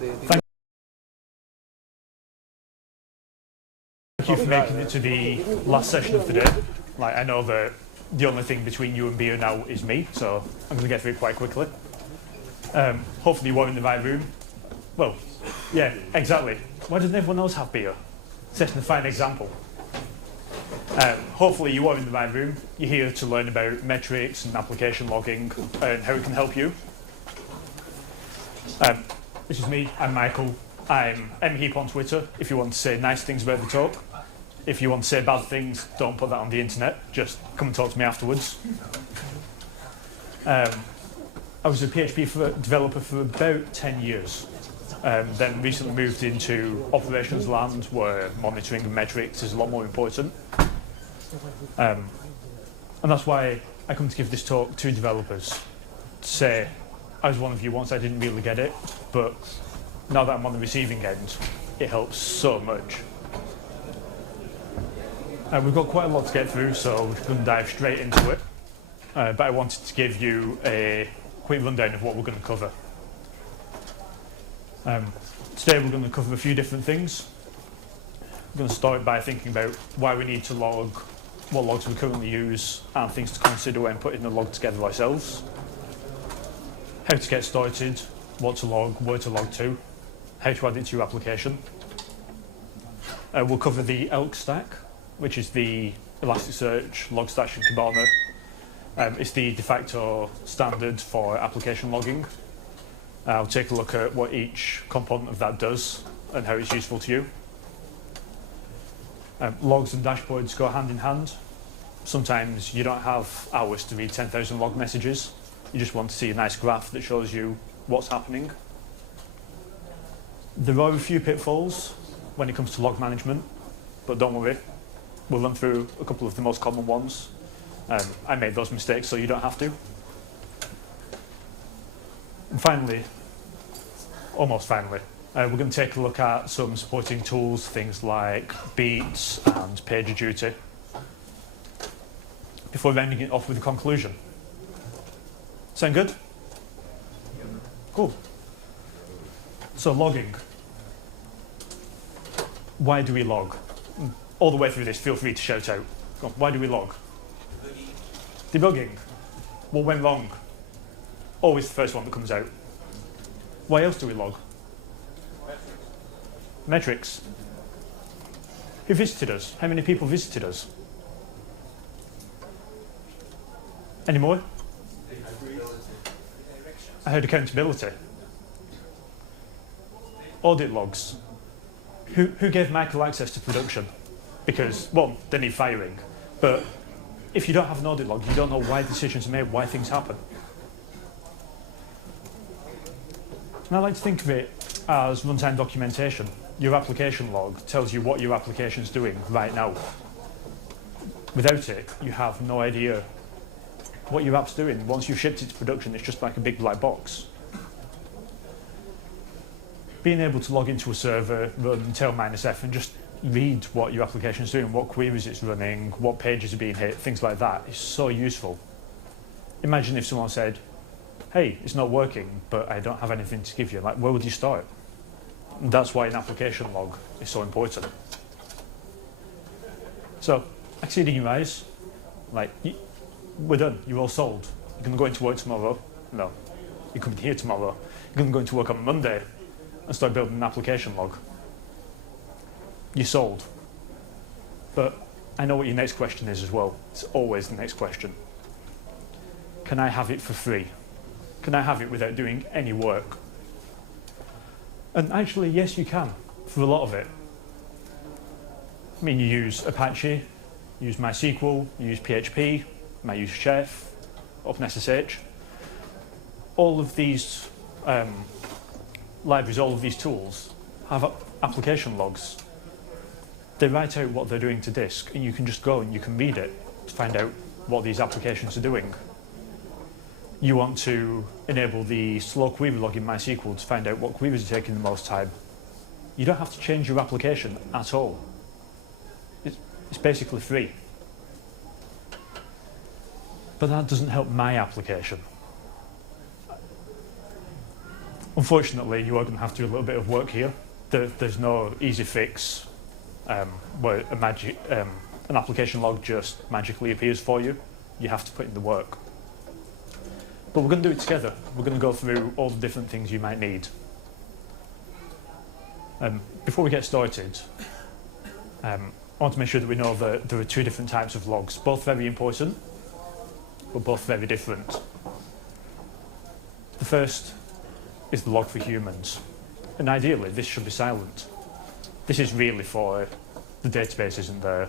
Thank you for making it to the last session of the day. Like, I know that the only thing between you and beer now is me, so I'm going to get through it quite quickly. Hopefully you are in the right room. Well, yeah, exactly. Why doesn't everyone else have beer? Setting a fine example. Hopefully you are in the right room. You're here to learn about metrics and application logging and how it can help you. This is me, I'm Michael. I'm mheap on Twitter if you want to say nice things about the talk. If you want to say bad things, don't put that on the internet. Just come and talk to me afterwards. I was a PHP developer for about 10 years. Then recently moved into operations land where monitoring and metrics is a lot more important. And that's why I come to give this talk to developers. To say, I was one of you once, I didn't really get it, but now that I'm on the receiving end, it helps so much. We've got quite a lot to get through, so we're going to dive straight into it. But I wanted to give you a quick rundown of what we're going to cover. Today we're going to cover a few different things. We're going to start by thinking about why we need to log, what logs we currently use, and things to consider when putting the log together ourselves. How to get started, what to log, where to log to, how to add it to your application. We'll cover the ELK stack, which is the Elasticsearch, Logstash and Kibana. It's the de facto standard for application logging. I'll take a look at what each component of that does and how it's useful to you. Logs and dashboards go hand in hand. Sometimes you don't have hours to read 10,000 log messages. You just want to see a nice graph that shows you what's happening. There are a few pitfalls when it comes to log management, but don't worry. We'll run through a couple of the most common ones. I made those mistakes, so you don't have to. And finally, almost finally, we're going to take a look at some supporting tools, things like Beats and PagerDuty, before rounding it off with a conclusion. Sound good? Cool. So logging. Why do we log? All the way through this, feel free to shout out. Go on, why do we log? Debugging. What went wrong? Always the first one that comes out. Why else do we log? Metrics. Who visited us? How many people visited us? Any more? I heard accountability. Audit logs. Who gave Michael access to production? Because, well, they need firing. But if you don't have an audit log, you don't know why decisions are made, why things happen. And I like to think of it as runtime documentation. Your application log tells you what your application is doing right now. Without it, you have no idea what your app's doing. Once you've shipped it to production, it's just like a big black box. Being able to log into a server, run tail-f and just read what your application is doing, what queries it's running, what pages are being hit, things like that is so useful. Imagine if someone said, hey, it's not working, but I don't have anything to give you. Like, where would you start? And that's why an application log is so important. So, exceeding your eyes, like, we're done, you're all sold. You're going to go into work tomorrow? No. You're coming here tomorrow. You're going to go into work on Monday and start building an application log. You're sold. But I know what your next question is as well. It's always the next question. Can I have it for free? Can I have it without doing any work? And actually, yes, you can, for a lot of it. I mean, you use Apache, you use MySQL, you use PHP, you might use Chef, OpenSSH. All of these libraries, all of these tools have application logs. They write out what they're doing to disk, and you can just go and you can read it to find out what these applications are doing. You want to enable the slow query log in MySQL to find out what queries are taking the most time. You don't have to change your application at all. It's basically free. But that doesn't help my application. Unfortunately, you are going to have to do a little bit of work here. There's no easy fix where an application log just magically appears for you. You have to put in the work. But we're going to do it together. We're going to go through all the different things you might need. Before we get started, I want to make sure that we know that there are two different types of logs, both very important, but both very different. The first is the log for humans, and ideally this should be silent. This is really for the database isn't there,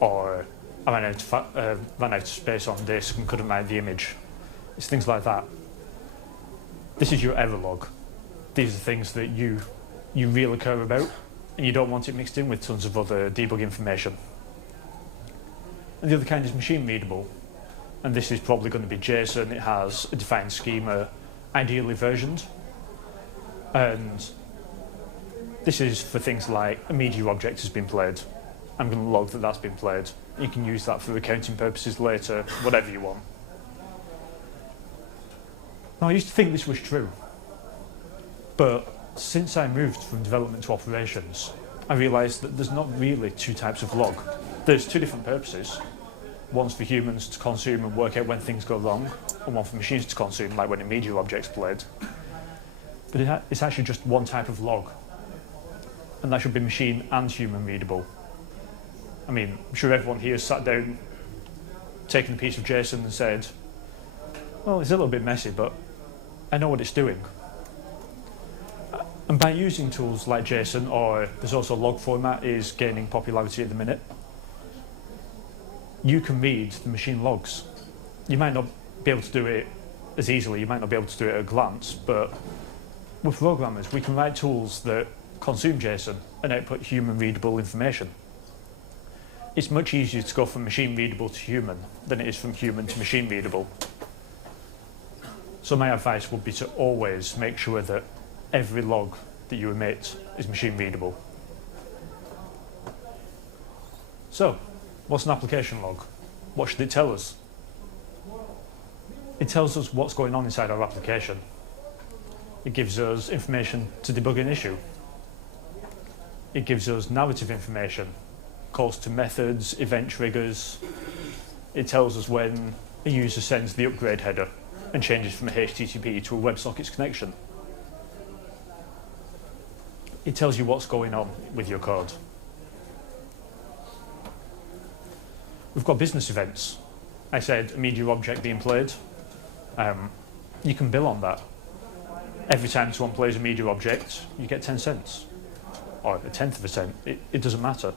or I ran out of space on disk and couldn't write the image. It's things like that. This is your error log. These are things that you really care about, and you don't want it mixed in with tons of other debug information. And the other kind is machine readable, and this is probably going to be JSON. It has a defined schema, ideally versioned, and this is for things like a media object has been played. I'm going to log that that's been played. You can use that for accounting purposes later, whatever you want. Now, I used to think this was true, but since I moved from development to operations, I realised that there's not really two types of log. There's two different purposes. One's for humans to consume and work out when things go wrong, and one for machines to consume, like when a media object's played. But it's actually just one type of log, and that should be machine and human readable. I mean, I'm sure everyone here has sat down, taken a piece of JSON and said, well, it's a little bit messy, but I know what it's doing. And by using tools like JSON, or there's also log format is gaining popularity at the minute, you can read the machine logs. You might not be able to do it as easily, you might not be able to do it at a glance, but with programmers, we can write tools that consume JSON and output human readable information. It's much easier to go from machine readable to human than it is from human to machine readable. So my advice would be to always make sure that every log that you emit is machine readable. So, what's an application log? What should it tell us? It tells us what's going on inside our application. It gives us information to debug an issue. It gives us narrative information, calls to methods, event triggers. It tells us when a user sends the upgrade header and changes from a HTTP to a WebSockets connection. It tells you what's going on with your code. We've got business events. I said a media object being played. You can bill on that. Every time someone plays a media object, you get 10 cents. Or a tenth of a cent. It doesn't matter.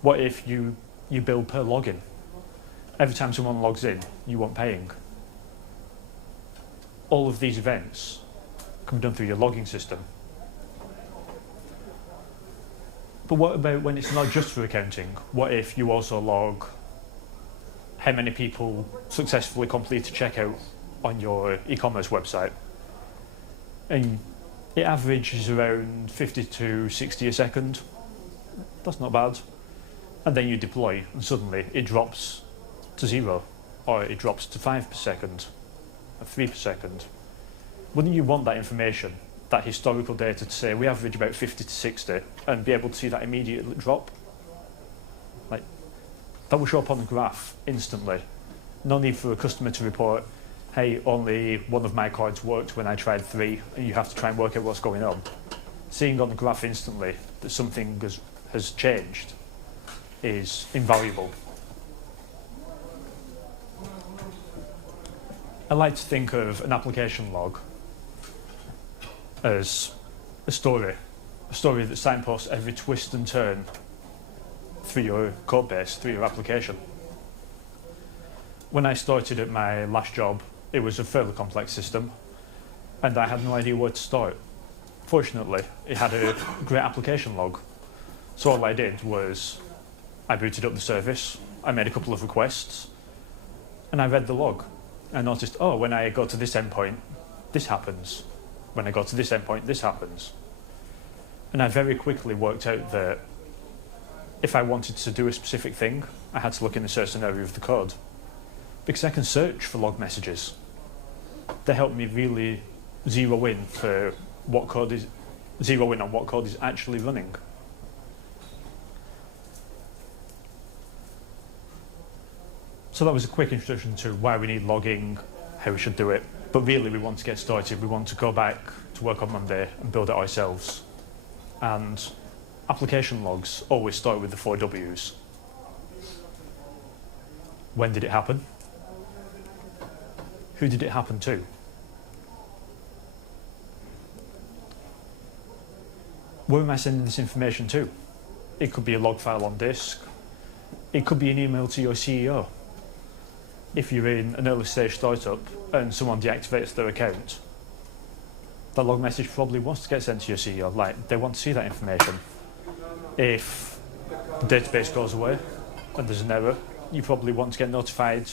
What if you bill per login? Every time someone logs in, you want paying. All of these events can be done through your logging system. But what about when it's not just for accounting? What if you also log how many people successfully completed checkout on your e-commerce website? And it averages around 50 to 60 a second. That's not bad. And then you deploy, and suddenly it drops to 0, or it drops to 5 per second, or 3 per second. Wouldn't you want that information, that historical data, to say we average about 50 to 60, and be able to see that immediate drop? Like, that will show up on the graph instantly. No need for a customer to report, hey, only one of my cards worked when I tried 3, and you have to try and work out what's going on. Seeing on the graph instantly that something has changed is invaluable. I like to think of an application log as a story that signposts every twist and turn through your code base, through your application. When I started at my last job, it was a fairly complex system, and I had no idea where to start. Fortunately, it had a great application log. So all I did was I booted up the service, I made a couple of requests, and I read the log. I noticed, oh, when I go to this endpoint, this happens. When I go to this endpoint, this happens. And I very quickly worked out that if I wanted to do a specific thing, I had to look in a certain area of the code. Because I can search for log messages. They help me really zero in for what code is zero in on what code is actually running. So that was a quick introduction to why we need logging, how we should do it. But really, we want to get started. We want to go back to work on Monday and build it ourselves. And application logs always start with the 4 Ws. When did it happen? Who did it happen to? Where am I sending this information to? It could be a log file on disk. It could be an email to your CEO. If you're in an early stage startup and someone deactivates their account, that log message probably wants to get sent to your CEO. Like, they want to see that information. If the database goes away and there's an error, you probably want to get notified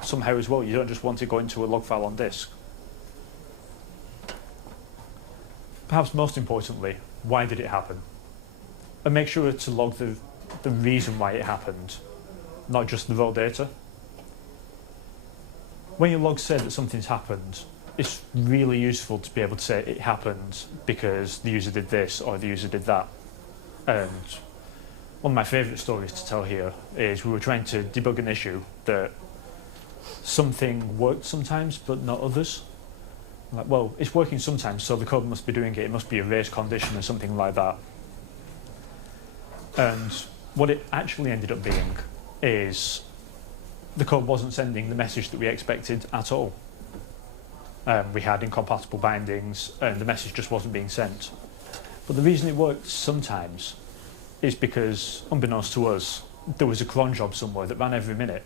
somehow as well. You don't just want it going to a log file on disk. Perhaps most importantly, why did it happen? And make sure to log the reason why it happened, not just the raw data. When your logs say that something's happened, it's really useful to be able to say it happened because the user did this or the user did that. And one of my favourite stories to tell here is we were trying to debug an issue that something worked sometimes but not others. Like, well, it's working sometimes, so the code must be doing it. It must be a race condition or something like that. And what it actually ended up being is the code wasn't sending the message that we expected at all. We had incompatible bindings and the message just wasn't being sent. But the reason it worked sometimes is because, unbeknownst to us, there was a cron job somewhere that ran every minute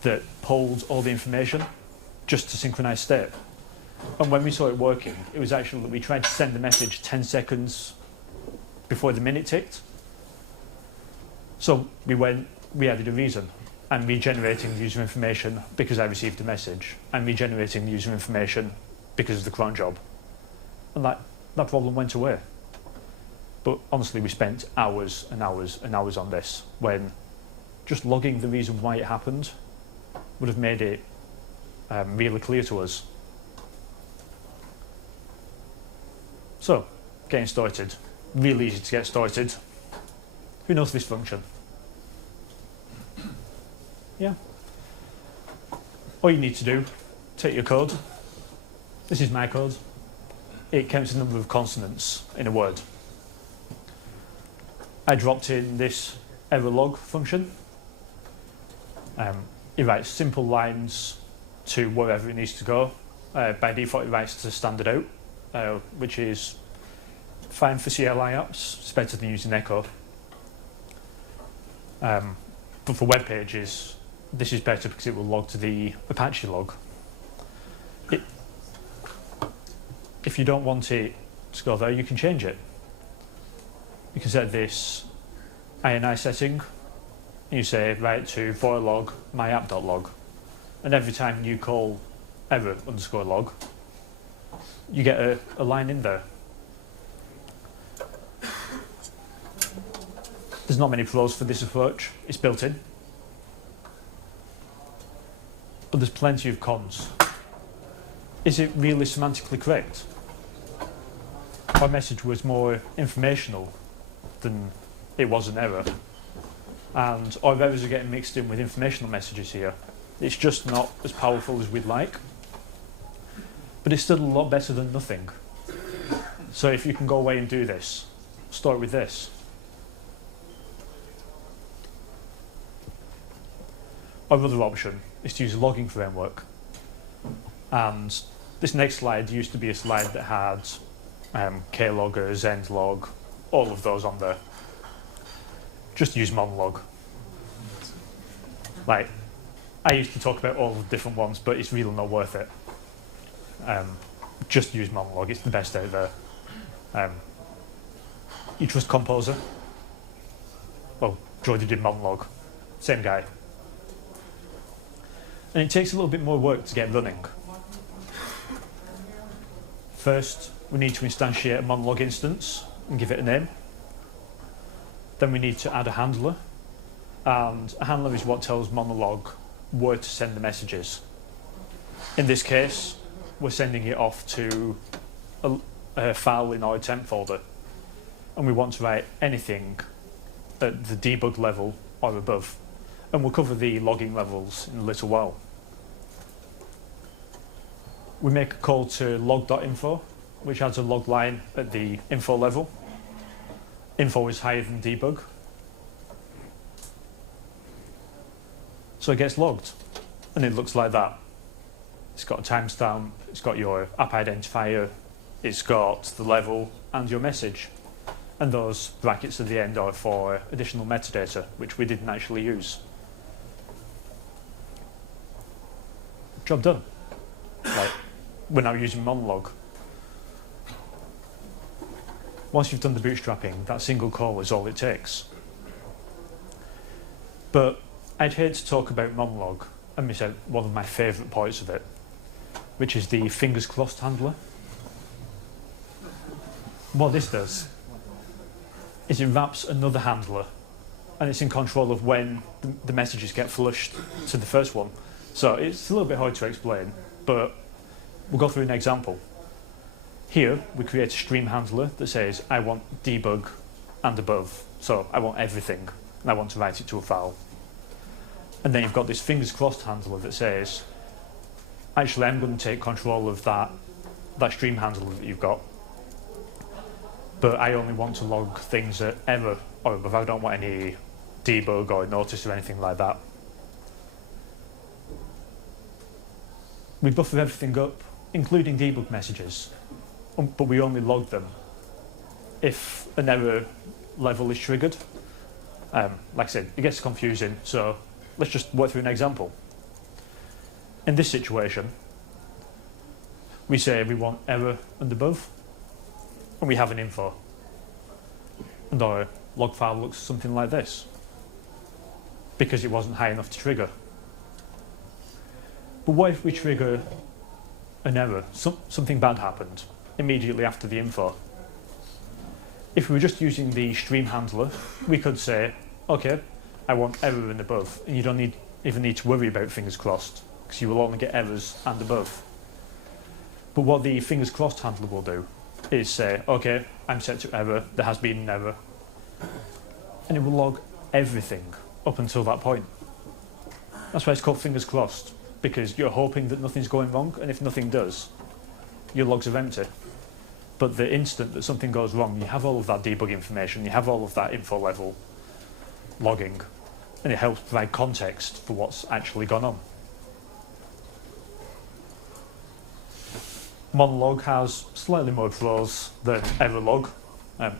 that pulled all the information just to synchronize state. And when we saw it working, it was actually that we tried to send the message 10 seconds before the minute ticked. So we added a reason. I'm regenerating the user information because I received a message. I'm regenerating the user information because of the cron job. And that problem went away. But honestly, we spent hours and hours and hours on this when just logging the reason why it happened would have made it really clear to us. So, getting started. Really easy to get started. Who knows this function? Yeah. All you need to do, take your code. This is my code. It counts the number of consonants in a word. I dropped in this error log function. It writes simple lines to wherever it needs to go. By default, it writes to standard out, which is fine for CLI apps. It's better than using echo. But for web pages, this is better because it will log to the Apache log. If you don't want it to go there, you can change it. You can set this INI setting. You say write to void log myapp.log, and every time you call error_log, you get a line in there. There's not many pros for this approach. It's built in. But there's plenty of cons. Is it really semantically correct? Our message was more informational than it was an error. And our errors are getting mixed in with informational messages here. It's just not as powerful as we'd like. But it's still a lot better than nothing. So if you can go away and do this, start with this. Our other option is to use a logging framework. And this next slide used to be a slide that had Klogger, Zendlog, all of those on there. Just use Monlog. Like, I used to talk about all the different ones, but it's really not worth it. Just use Monlog, it's the best out there. You trust Composer? Well, Jordy did Monlog, same guy. And it takes a little bit more work to get running. First, we need to instantiate a Monlog instance and give it a name. Then we need to add a handler. And a handler is what tells Monolog where to send the messages. In this case, we're sending it off to a a file in our temp folder and we want to write anything at the debug level or above. And we'll cover the logging levels in a little while. We make a call to log.info, which adds a log line at the info level. Info is higher than debug. So it gets logged, and it looks like that. It's got a timestamp, it's got your app identifier, it's got the level and your message. And those brackets at the end are for additional metadata, which we didn't actually use. Job done. Like, we're now using monologue. Once you've done the bootstrapping, that single call is all it takes. But I'd hate to talk about monologue and miss out one of my favourite parts of it, which is the fingers crossed handler. What this does is it wraps another handler, and it's in control of when the messages get flushed to the first one. So it's a little bit hard to explain, but we'll go through an example. Here, we create a stream handler that says, I want debug and above. So I want everything, and I want to write it to a file. And then you've got this fingers crossed handler that says, actually, I'm going to take control of that stream handler that you've got. But I only want to log things at error or above. I don't want any debug or notice or anything like that. We buffer everything up, including debug messages, but we only log them if an error level is triggered. Like I said, it gets confusing, so let's just work through an example. In this situation, we say we want error and above, and we have an info. And our log file looks something like this, because it wasn't high enough to trigger. But what if we trigger an error? Something bad happened immediately after the info. If we were just using the stream handler, we could say, okay, I want error and above, and you don't even need to worry about fingers crossed, because you will only get errors and above. But what the fingers crossed handler will do is say, okay, I'm set to error, there has been an error, and it will log everything up until that point. That's why it's called fingers crossed, because you're hoping that nothing's going wrong, and if nothing does, your logs are empty. But the instant that something goes wrong, you have all of that debug information, you have all of that info level logging, and it helps provide context for what's actually gone on. Monologue has slightly more pros than errorlog.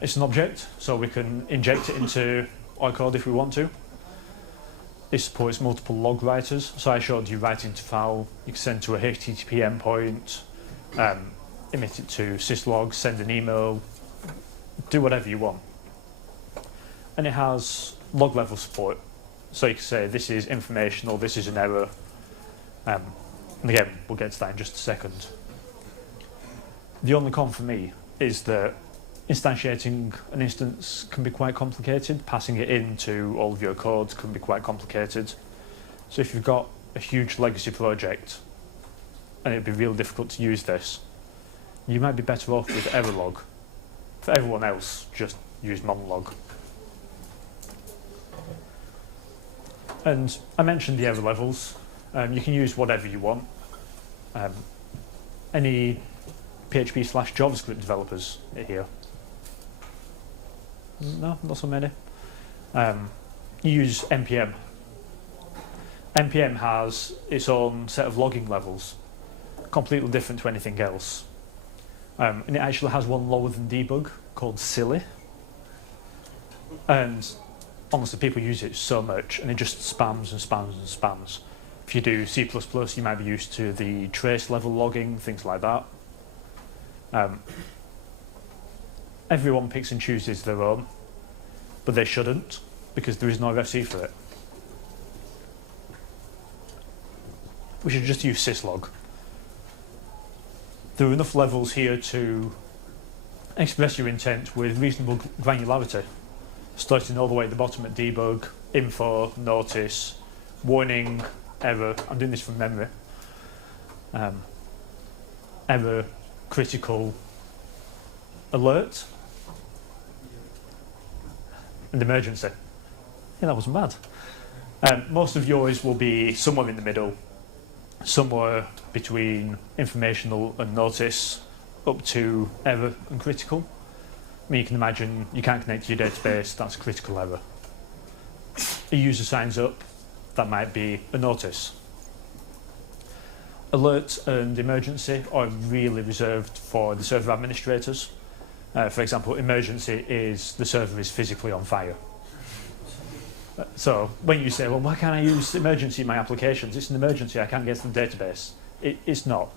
It's an object, so we can inject it into our code if we want to. It supports multiple log writers, so I showed you writing to file. You can send to a HTTP endpoint, emit it to syslog, send an email, do whatever you want. And it has log level support, so you can say this is informational, this is an error. And again, we'll get to that in just a second. The only con for me is that instantiating an instance can be quite complicated. Passing it into all of your code can be quite complicated. So if you've got a huge legacy project and it'd be really difficult to use this, you might be better off with errorlog. For everyone else, just use monologue. And I mentioned the error levels. You can use whatever you want. Any PHP/JavaScript developers here? No, not so many. You use npm. npm has its own set of logging levels, completely different to anything else. And it actually has one lower than debug called silly. And honestly, people use it so much, and it just spams and spams and spams. If you do C++, you might be used to the trace level logging, things like that. Everyone picks and chooses their own, but they shouldn't, because there is no RFC for it. We should just use syslog. There are enough levels here to express your intent with reasonable granularity, starting all the way at the bottom at debug, info, notice, warning, error. I'm doing this from memory. Error, critical, alert, and emergency. Yeah, that wasn't bad. Most of yours will be somewhere in the middle, somewhere between informational and notice, up to error and critical. I mean, you can imagine you can't connect to your database, that's a critical error. A user signs up, that might be a notice. Alert and emergency are really reserved for the server administrators. For example, emergency is the server is physically on fire. So when you say, well, why can't I use emergency in my applications? It's an emergency, I can't get to the database. It's not.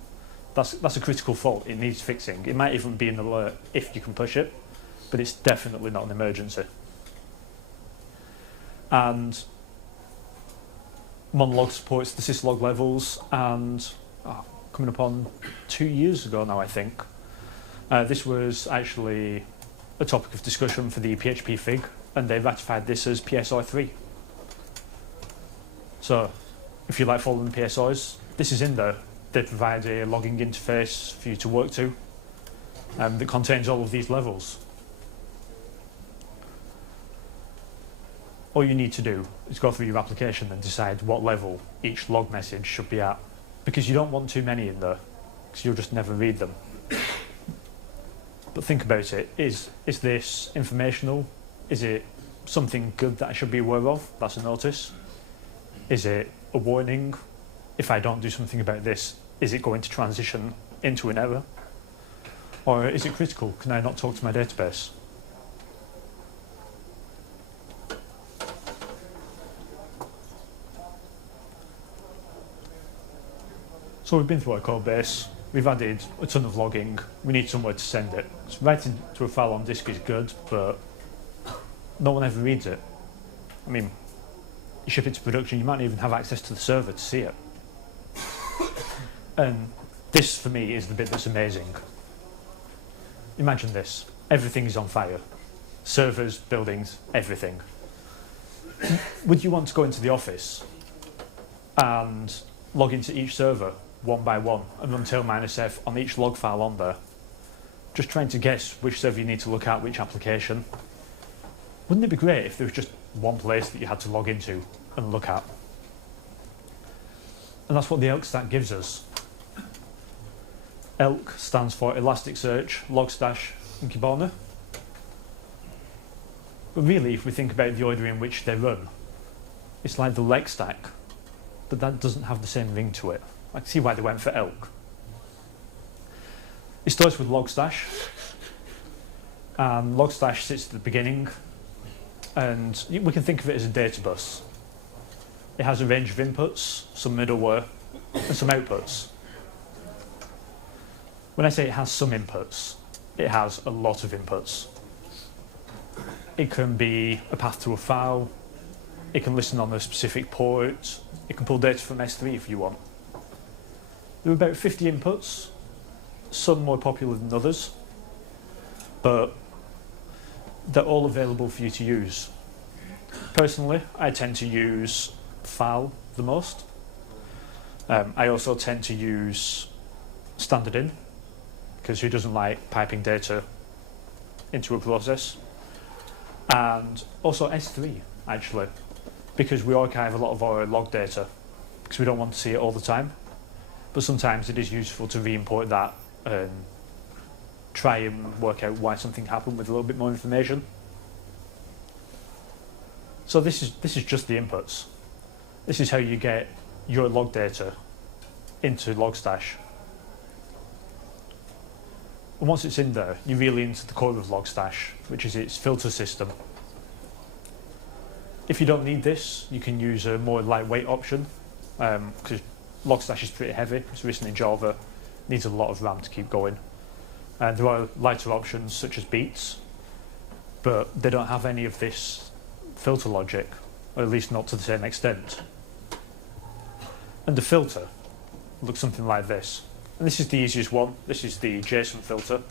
That's a critical fault, it needs fixing. It might even be an alert if you can push it, but it's definitely not an emergency. And Monolog supports the syslog levels, and coming up on 2 years ago now, I think, this was actually a topic of discussion for the PHP FIG, and they ratified this as PSI 3. So if you like following the PSIs, this is in there. They provide a logging interface for you to work to that contains all of these levels. All you need to do is go through your application and decide what level each log message should be at, because you don't want too many in there, because you'll just never read them. But think about it, is this informational? Is it something good that I should be aware of? That's a notice. Is it a warning? If I don't do something about this, is it going to transition into an error? Or is it critical? Can I not talk to my database? So we've been through our code base, we've added a ton of logging, we need somewhere to send it. So writing to a file on disk is good, but no one ever reads it. I mean, you ship it to production, you might not even have access to the server to see it. And this, for me, is the bit that's amazing. Imagine this, everything is on fire. Servers, buildings, everything. Would you want to go into the office and log into each server one by one and run tail -f on each log file on there, just trying to guess which server you need to look at, which application? Wouldn't it be great if there was just one place that you had to log into and look at? And that's what the ELK stack gives us. ELK stands for Elasticsearch, Logstash, and Kibana. But really, if we think about the order in which they run, it's like the Lek stack, but that doesn't have the same ring to it. I can see why they went for ELK. It starts with Logstash, and Logstash sits at the beginning, and we can think of it as a data bus. It has a range of inputs, some middleware, and some outputs. When I say it has some inputs, it has a lot of inputs. It can be a path to a file, it can listen on a specific port, it can pull data from S3 if you want. There are about 50 inputs, some more popular than others, but they're all available for you to use. Personally, I tend to use file the most. I also tend to use standard in, because who doesn't like piping data into a process? And also S3, actually, because we archive a lot of our log data, because we don't want to see it all the time. But sometimes it is useful to re-import that and try and work out why something happened with a little bit more information. So this is just the inputs. This is how you get your log data into Logstash. And once it's in there, you're really into the core of Logstash, which is its filter system. If you don't need this, you can use a more lightweight option, because Logstash is pretty heavy. It's written in Java, needs a lot of RAM to keep going. And there are lighter options such as beats, but they don't have any of this filter logic, or at least not to the same extent. And the filter looks something like this. And this is the easiest one. This is the JSON filter.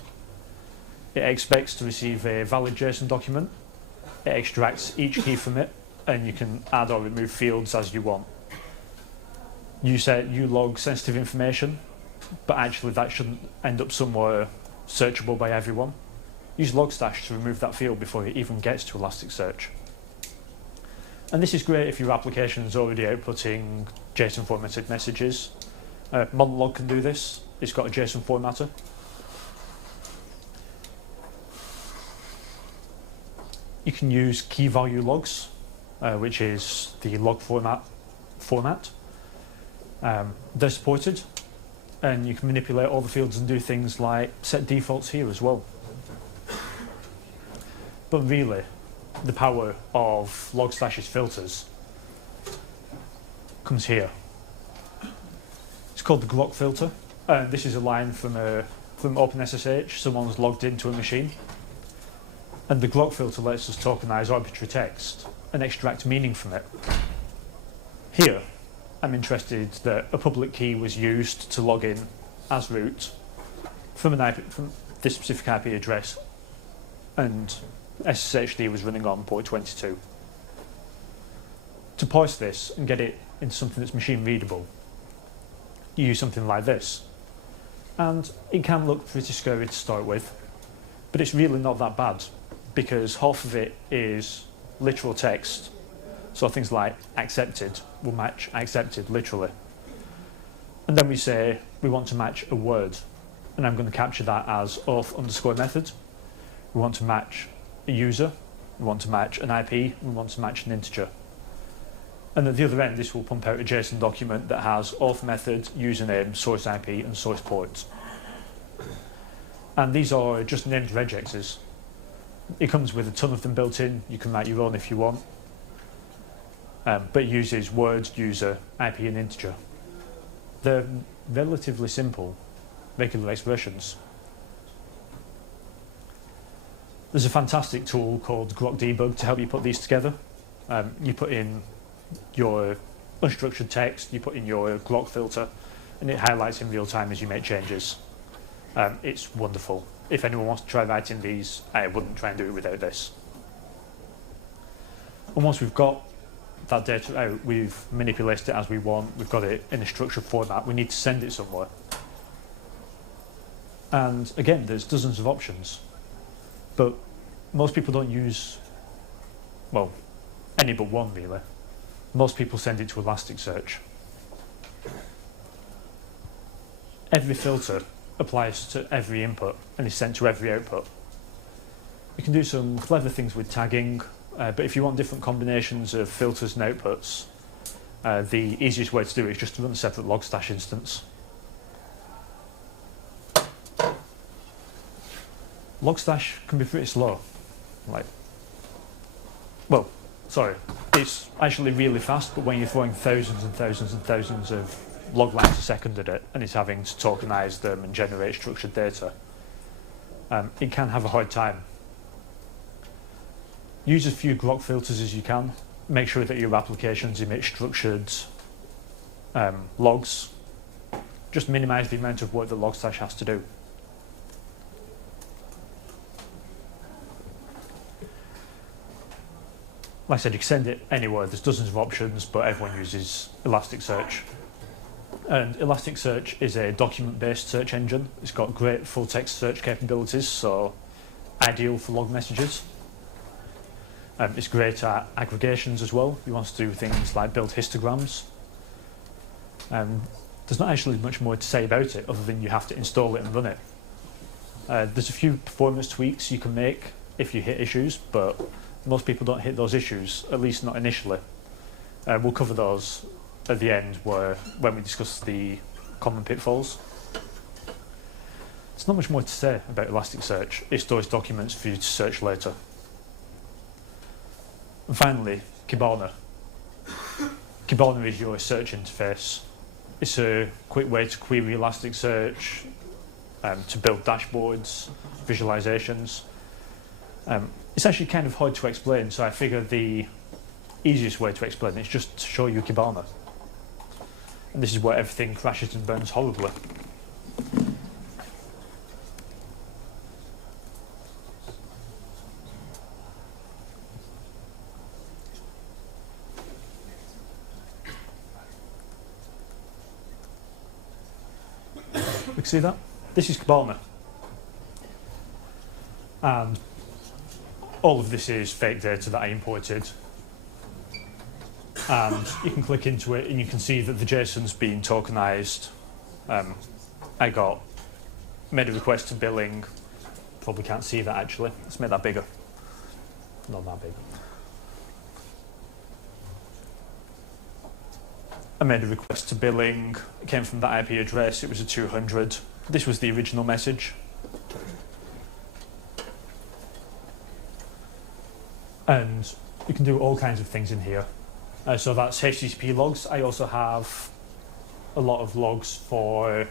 It expects to receive a valid JSON document. It extracts each key from it, and you can add or remove fields as you want. You log sensitive information, but actually that shouldn't end up somewhere searchable by everyone. use Logstash to remove that field before it even gets to Elasticsearch. And this is great if your application is already outputting JSON formatted messages. Monolog can do this. It's got a JSON formatter. You can use key value logs, which is the log format. They're supported, and you can manipulate all the fields and do things like set defaults here as well. But really, the power of Logstash's filters comes here. It's called the Glock filter. This is a line from OpenSSH. Someone's logged into a machine. And the Glock filter lets us tokenize arbitrary text and extract meaning from it. Here, I'm interested that a public key was used to log in as root from this specific IP address, and SSHD was running on port 22. To parse this and get it into something that's machine readable, you use something like this. And it can look pretty scary to start with, but it's really not that bad, because half of it is literal text. So things like accepted will match accepted literally. And then we say we want to match a word, and I'm going to capture that as auth_method. We want to match a user, we want to match an IP, we want to match an integer. And at the other end, this will pump out a JSON document that has auth method, username, source IP, and source port. And these are just named regexes. It comes with a ton of them built in. You can write your own if you want. But it uses word, user, IP, and integer. They're relatively simple, regular expressions. There's a fantastic tool called Grok Debug to help you put these together. You put in your unstructured text, you put in your Glock filter, and it highlights in real time as you make changes. It's wonderful. If anyone wants to try writing these, I wouldn't try and do it without this. And once we've got that data out, we've manipulated it as we want, we've got it in a structured format, we need to send it somewhere. And again, there's dozens of options, but most people don't use, well, any but one really. Most people send it to Elasticsearch. Every filter applies to every input and is sent to every output. You can do some clever things with tagging, but if you want different combinations of filters and outputs, the easiest way to do it is just to run a separate Logstash instance. Logstash can be pretty slow. It's actually really fast, but when you're throwing thousands and thousands and thousands of log lines a second at it, and it's having to tokenize them and generate structured data, it can have a hard time. Use as few Grok filters as you can. Make sure that your applications emit structured logs. Just minimize the amount of work that Logstash has to do. Like I said, you can send it anywhere. There's dozens of options, but everyone uses Elasticsearch. And Elasticsearch is a document-based search engine. It's got great full-text search capabilities, so ideal for log messages. It's great at aggregations as well. You want to do things like build histograms. There's not actually much more to say about it other than you have to install it and run it. There's a few performance tweaks you can make if you hit issues, but most people don't hit those issues, at least not initially. We'll cover those at the end when we discuss the common pitfalls. There's not much more to say about Elasticsearch. It stores documents for you to search later. And finally, Kibana. Kibana is your search interface. It's a quick way to query Elasticsearch, to build dashboards, visualizations. It's actually kind of hard to explain, so I figure the easiest way to explain it is just to show you Kibana. And this is where everything crashes and burns horribly. You can see that? This is Kibana. And all of this is fake data that I imported. And you can click into it and you can see that the JSON's been tokenized. I made a request to billing. Probably can't see that actually. Let's make that bigger. Not that big. I made a request to billing. It came from that IP address. It was a 200. This was the original message. And you can do all kinds of things in here. So that's HTTP logs. I also have a lot of logs for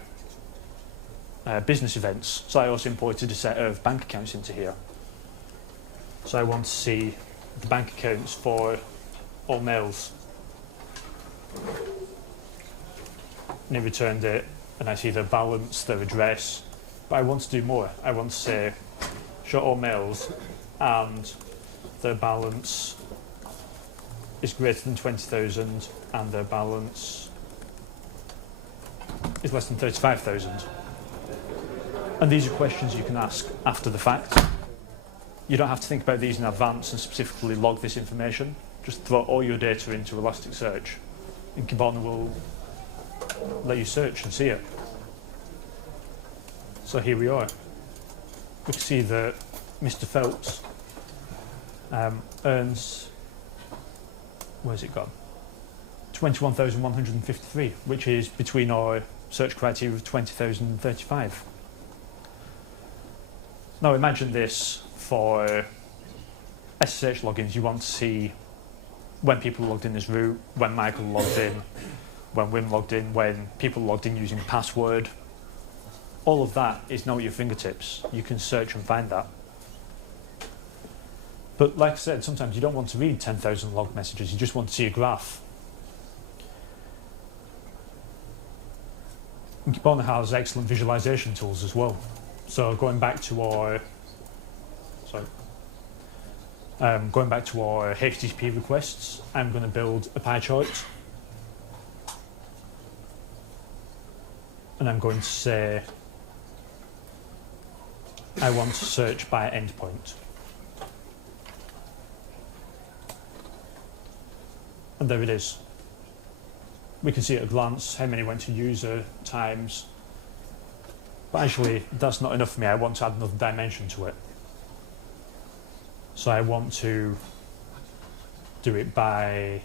business events. So I also imported a set of bank accounts into here. So I want to see the bank accounts for all mails. And it returned it, and I see their balance, their address. But I want to do more. I want to say, show all mails, and their balance is greater than 20,000, and their balance is less than 35,000. And these are questions you can ask after the fact. You don't have to think about these in advance and specifically log this information. Just throw all your data into Elasticsearch, and Kibana will let you search and see it. So here we are. We can see that Mr. Phelps earns, where's it gone? 21,153, which is between our search criteria of 20,000 and 35. Now imagine this for SSH logins. You want to see when people logged in as root, when Michael logged in, when Wim logged in, when people logged in using password. All of that is now at your fingertips. You can search and find that. But like I said, sometimes you don't want to read 10,000 log messages, you just want to see a graph. And Kibana has excellent visualization tools as well. So going back to our HTTP requests, I'm going to build a pie chart. And I'm going to say I want to search by endpoint. And there it is. We can see at a glance how many went to user times. But actually, that's not enough for me. I want to add another dimension to it. So I want to do it by,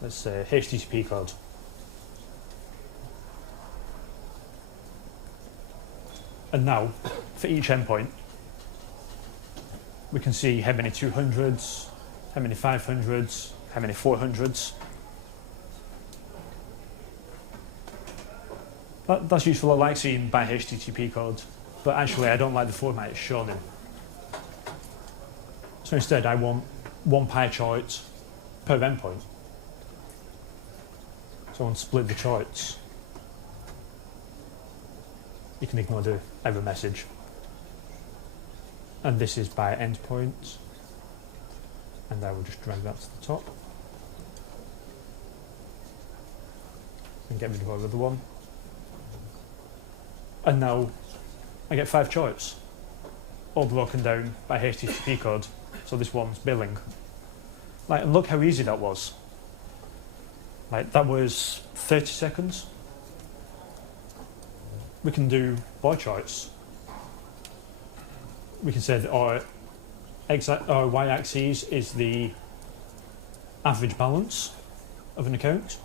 let's say, HTTP code. And now, for each endpoint, we can see how many 200s, how many 500s, how many 400s. That's useful. I like seeing by HTTP code, but actually I don't like the format it's shown in. So instead I want one pie chart per endpoint. So I want to split the charts. You can ignore the error message. And this is by endpoint. And I will just drag that to the top. And get rid of our other one. And now I get 5 charts, all broken down by HTTP code. So this one's billing. And look how easy that was. That was 30 seconds. We can do bar charts. We can say that our y-axis is the average balance of an account,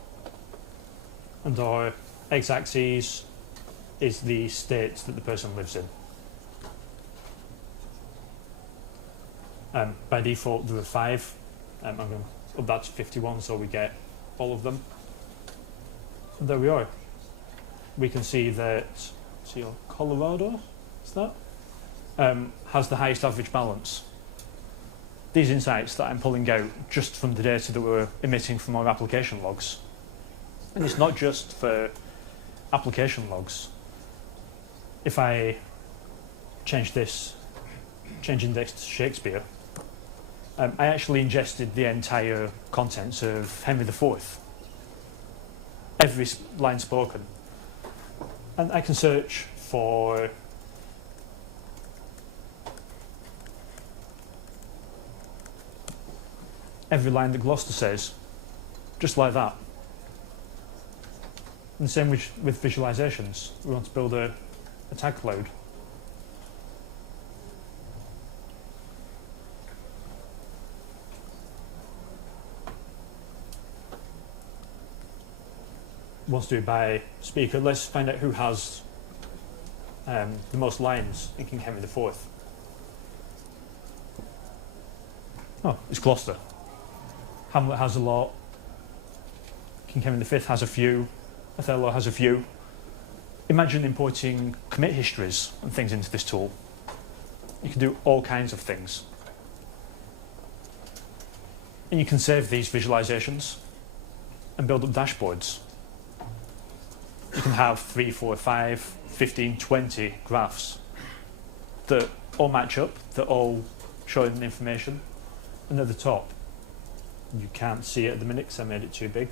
and our x-axis is the state that the person lives in. By default there are 5. I'm going to up that to 51 so we get all of them. And there we are. We can see that Colorado, is that? Has the highest average balance. These insights that I'm pulling out just from the data that we're emitting from our application logs. And it's not just for application logs. If I change index to Shakespeare, I actually ingested the entire contents of Henry IV. Every line spoken. And I can search for every line that Gloucester says, just like that. And the same with visualizations. We want to build a tag cloud. Wants to do it by speaker. Let's find out who has the most lines in King Henry IV. Oh, it's Gloucester. Hamlet has a lot. King Henry V has a few. Othello has a few. Imagine importing commit histories and things into this tool. You can do all kinds of things. And you can save these visualizations and build up dashboards. You can have 3, 4, 5, 15, 20 graphs that all match up, that all show the information. And at the top, you can't see it at the minute because I made it too big.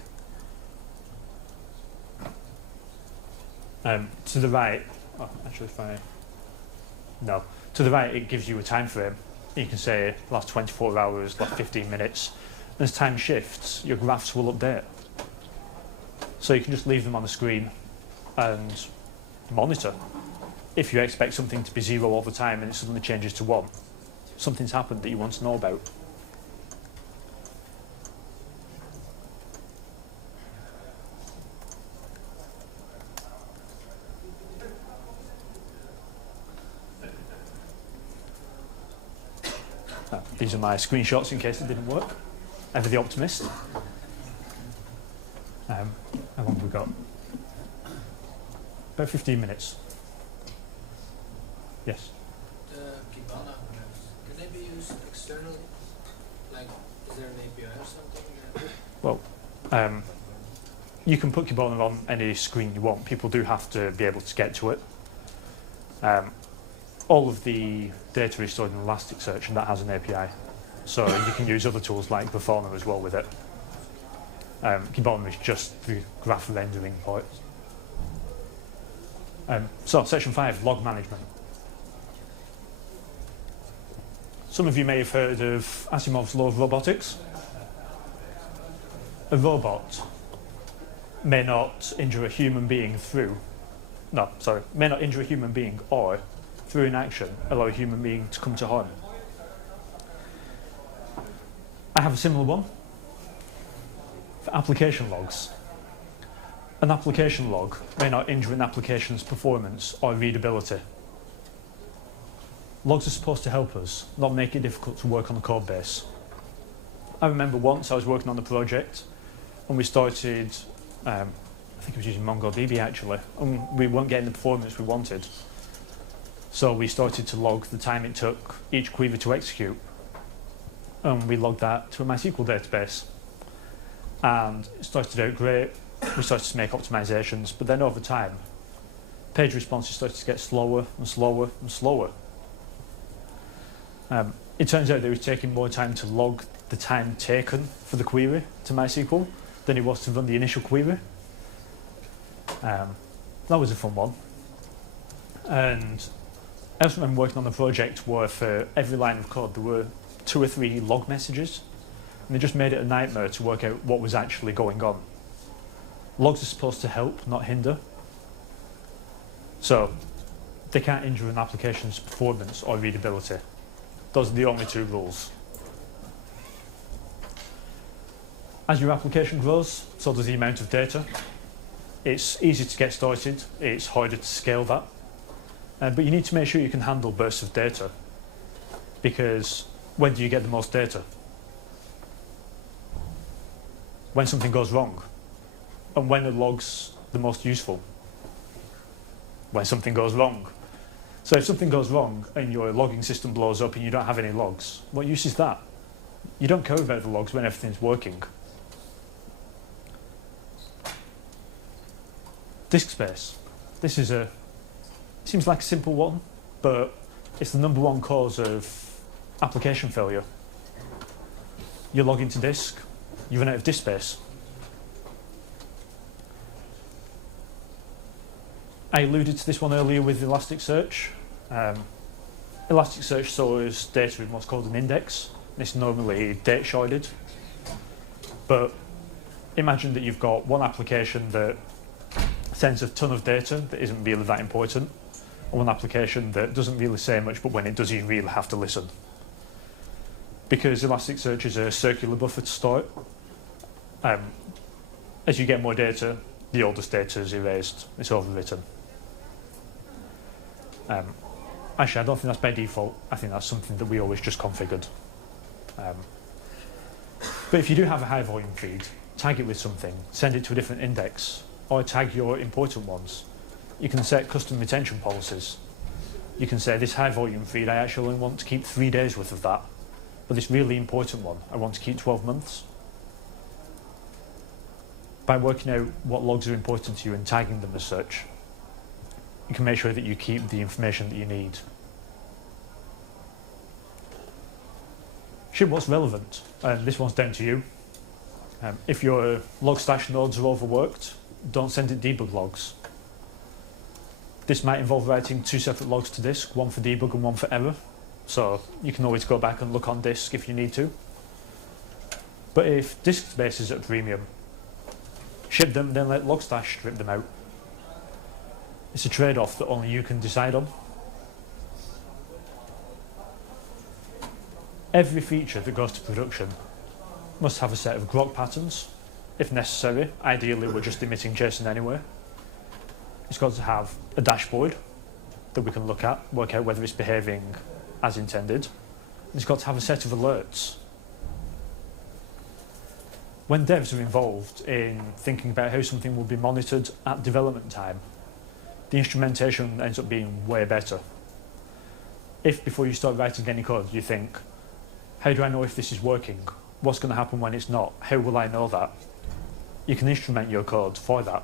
To the right, to the right it gives you a time frame. You can say last 24 hours, last 15 minutes. And as time shifts, your graphs will update. So you can just leave them on the screen and monitor. If you expect something to be 0 all the time and it suddenly changes to 1, something's happened that you want to know about. These are my screenshots in case it didn't work. Ever the optimist. How long have we got? About 15 minutes. Yes? The Kibana maps, can they be used externally? Like, is there an API or something? Well, you can put Kibana on any screen you want. People do have to be able to get to it. All of the data is stored in Elasticsearch, and that has an API. So you can use other tools like Grafana as well with it. Kibana is just the graph rendering part. So, section 5, log management. Some of you may have heard of Asimov's law of robotics. A robot may not injure a human being may not injure a human being or, through inaction, allow a human being to come to harm. I have a similar one for application logs. An application log may not injure an application's performance or readability. Logs are supposed to help us, not make it difficult to work on the code base. I remember once I was working on a project and we started, I think I was using MongoDB actually, and we weren't getting the performance we wanted. So we started to log the time it took each query to execute. And we logged that to a MySQL database. And it started out great. We started to make optimizations, but then over time, page responses started to get slower and slower and slower. It turns out that it was taking more time to log the time taken for the query to MySQL than it was to run the initial query. That was a fun one. And I also remember working on a project where for every line of code there were 2 or 3 log messages, and they just made it a nightmare to work out what was actually going on. Logs are supposed to help, not hinder. So they can't injure an application's performance or readability. Those are the only 2 rules. As your application grows, so does the amount of data. It's easy to get started, it's harder to scale that. But you need to make sure you can handle bursts of data, because when do you get the most data? When something goes wrong. And when are logs the most useful? When something goes wrong. So if something goes wrong and your logging system blows up and you don't have any logs, what use is that? You don't care about the logs when everything's working. Disk space. This is seems like a simple one, but it's the #1 cause of application failure. You log into disk, you run out of disk space. I alluded to this one earlier with Elasticsearch. Elasticsearch stores data in what's called an index. It's normally date sharded. But imagine that you've got one application that sends a ton of data that isn't really that important, or one application that doesn't really say much, but when it does, you really have to listen. Because Elasticsearch is a circular buffer to store it, as you get more data, the oldest data is erased, it's overwritten. Actually, I don't think that's by default. I think that's something that we always just configured. But if you do have a high volume feed, tag it with something, send it to a different index, or tag your important ones. You can set custom retention policies. You can say, this high volume feed, I actually only want to keep 3 days worth of that. But this really important one, I want to keep 12 months. By working out what logs are important to you and tagging them as such, you can make sure that you keep the information that you need. Ship what's relevant, and this one's down to you. If your Logstash nodes are overworked, don't send it debug logs. This might involve writing 2 separate logs to disk, one for debug and one for error. So you can always go back and look on disk if you need to. But if disk space is at a premium, ship them, then let Logstash strip them out. It's a trade-off that only you can decide on. Every feature that goes to production must have a set of grok patterns, if necessary. Ideally, we're just emitting JSON anyway. It's got to have a dashboard that we can look at, work out whether it's behaving as intended. It's got to have a set of alerts. When devs are involved in thinking about how something will be monitored at development time, the instrumentation ends up being way better. If before you start writing any code you think, how do I know if this is working? What's going to happen when it's not? How will I know that? You can instrument your code for that.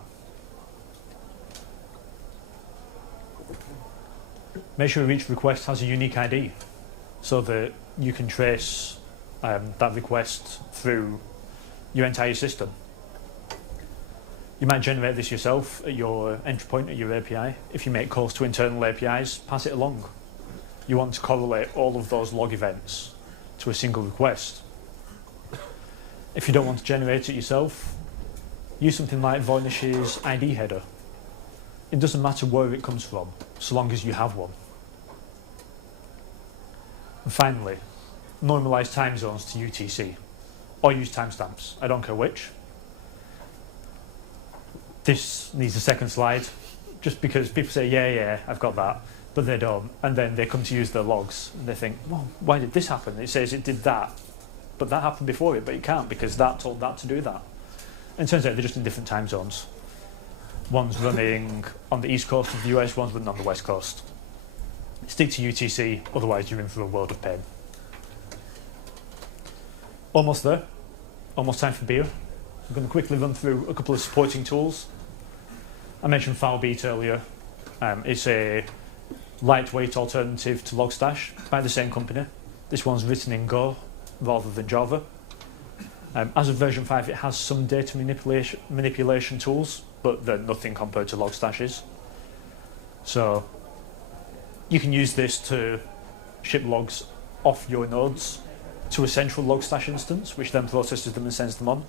Make sure each request has a unique ID so that you can trace that request through your entire system. You might generate this yourself at your entry point at your API. If you make calls to internal APIs, pass it along. You want to correlate all of those log events to a single request. If you don't want to generate it yourself, use something like Voynish's ID header. It doesn't matter where it comes from, so long as you have one. And finally, normalize time zones to UTC, or use timestamps. I don't care which. This needs a second slide, just because people say, yeah, I've got that, but they don't. And then they come to use their logs, and they think, well, why did this happen? It says it did that, but that happened before it, but it can't, because that told that to do that. And it turns out they're just in different time zones. One's running on the east coast of the US, one's running on the west coast. Stick to UTC, otherwise you're in for a world of pain. Almost there. Almost time for beer. I'm going to quickly run through a couple of supporting tools. I mentioned FileBeat earlier. It's a lightweight alternative to Logstash by the same company. This one's written in Go rather than Java. As of version 5, it has some data manipulation tools, but they're nothing compared to Logstash's. So you can use this to ship logs off your nodes to a central Logstash instance, which then processes them and sends them on.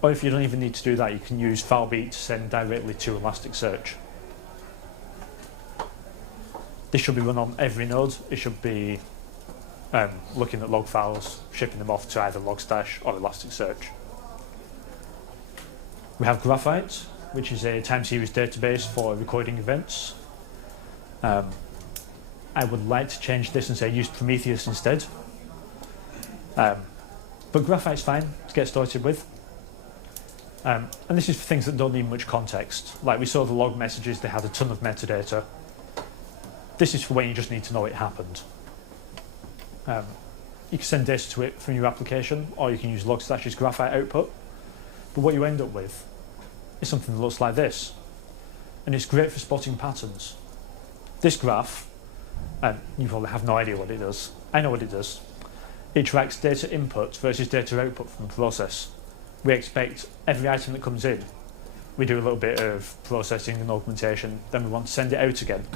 Or if you don't even need to do that, you can use FileBeat to send directly to Elasticsearch. This should be run on every node. It should be looking at log files, shipping them off to either Logstash or Elasticsearch. We have Graphite, which is a time series database for recording events. I would like to change this and say use Prometheus instead. But Graphite's fine to get started with. And this is for things that don't need much context. Like we saw the log messages, they had a ton of metadata. This is for when you just need to know it happened. You can send data to it from your application, or you can use Logstash's Graphite output. But what you end up with is something that looks like this. And it's great for spotting patterns. This graph, and you probably have no idea what it does. I know what it does. It tracks data input versus data output from the process. We expect every item that comes in, we do a little bit of processing and augmentation, then we want to send it out again.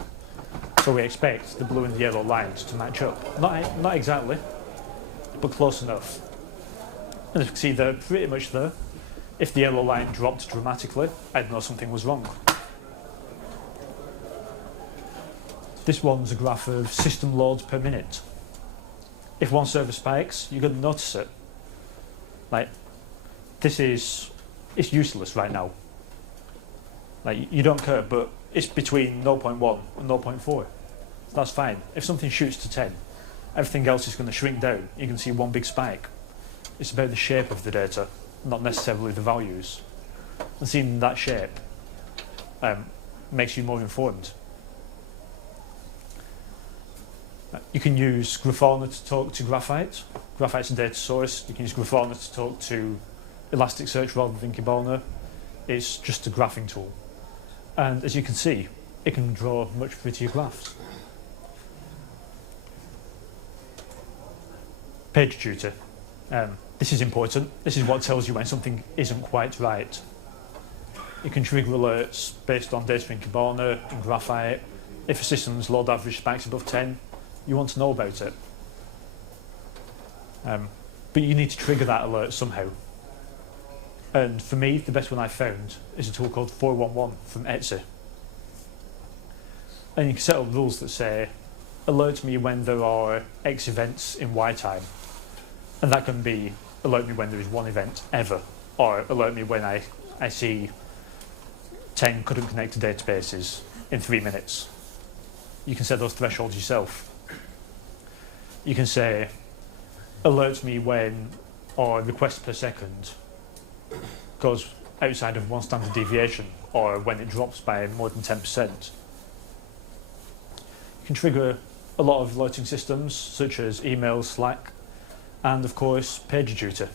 So we expect the blue and the yellow lines to match up. Not exactly, but close enough. And as you can see, they're pretty much there. If the yellow line dropped dramatically, I'd know something was wrong. This one's a graph of system loads per minute. If one server spikes, you're going to notice it. Like, it's useless right now. Like, you don't care, but it's between 0.1 and 0.4. That's fine. If something shoots to 10, everything else is going to shrink down. You can see one big spike. It's about the shape of the data, not necessarily the values. And seeing that shape makes you more informed. You can use Grafana to talk to Graphite. Graphite's a data source. You can use Grafana to talk to Elasticsearch rather than Kibana. It's just a graphing tool. And as you can see, it can draw much prettier graphs. PagerDuty. This is important. This is what tells you when something isn't quite right. You can trigger alerts based on data in Kibana, in Graphite. If a system's load average spikes above 10, you want to know about it. But you need to trigger that alert somehow. And for me, the best one I found is a tool called 411 from Etsy. And you can set up rules that say, alert me when there are X events in Y time. And that can be, alert me when there is one event ever, or alert me when I see 10 couldn't connect to databases in 3 minutes. You can set those thresholds yourself. You can say, alert me when our request per second goes outside of one standard deviation, or when it drops by more than 10%. You can trigger a lot of alerting systems, such as email, Slack, and of course, PagerDuty.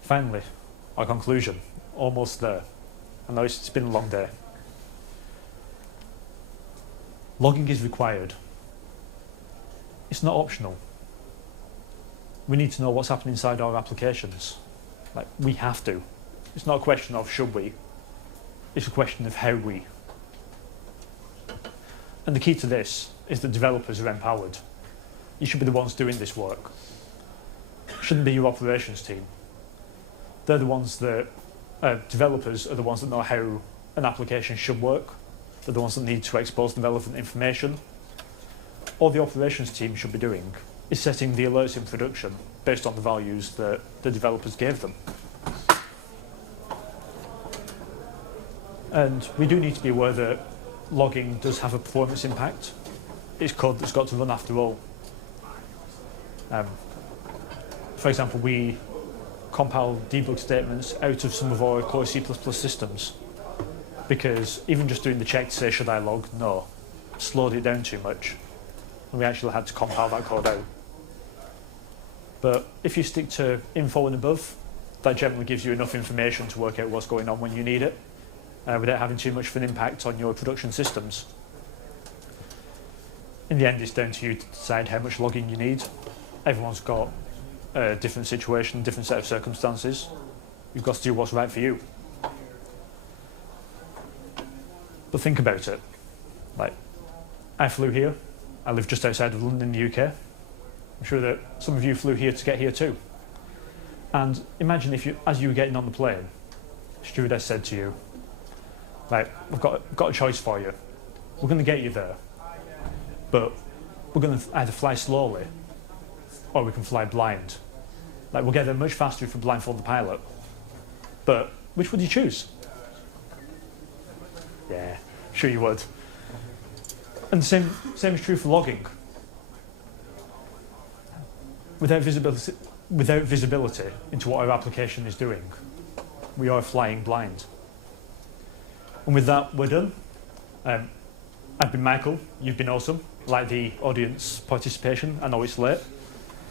Finally, our conclusion, almost there. I know it's been a long day. Logging is required. It's not optional. We need to know what's happening inside our applications. Like, we have to. It's not a question of should we, it's a question of how we. And the key to this is that developers are empowered. You should be the ones doing this work. It shouldn't be your operations team. They're the ones that, developers are the ones that know how an application should work. They're the ones that need to expose the relevant information. All the operations team should be doing is setting the alerts in production based on the values that the developers gave them. And we do need to be aware that logging does have a performance impact. It's code that's got to run after all. For example, we compile debug statements out of some of our core C++ systems because even just doing the check to say, should I log? No. Slowed it down too much. And we actually had to compile that code out. But if you stick to info and above, that generally gives you enough information to work out what's going on when you need it, without having too much of an impact on your production systems. In the end, it's down to you to decide how much logging you need. Everyone's got a different situation, different set of circumstances. You've got to do what's right for you. But think about it. Like, I flew here. I live just outside of London in the UK. I'm sure that some of you flew here to get here too. And imagine if you, as you were getting on the plane, stewardess said to you, right, we've got a choice for you. We're going to get you there, but we're going to either fly slowly or we can fly blind. Like, we'll get there much faster if we blindfold the pilot. But which would you choose? Yeah, sure you would. And the same is true for logging. Without visibility into what our application is doing, we are flying blind. And with that, we're done. I've been Michael. You've been awesome. Like the audience participation. I know it's late.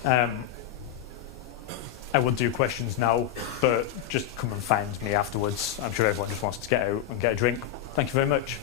I would do questions now, but just come and find me afterwards. I'm sure everyone just wants to get out and get a drink. Thank you very much.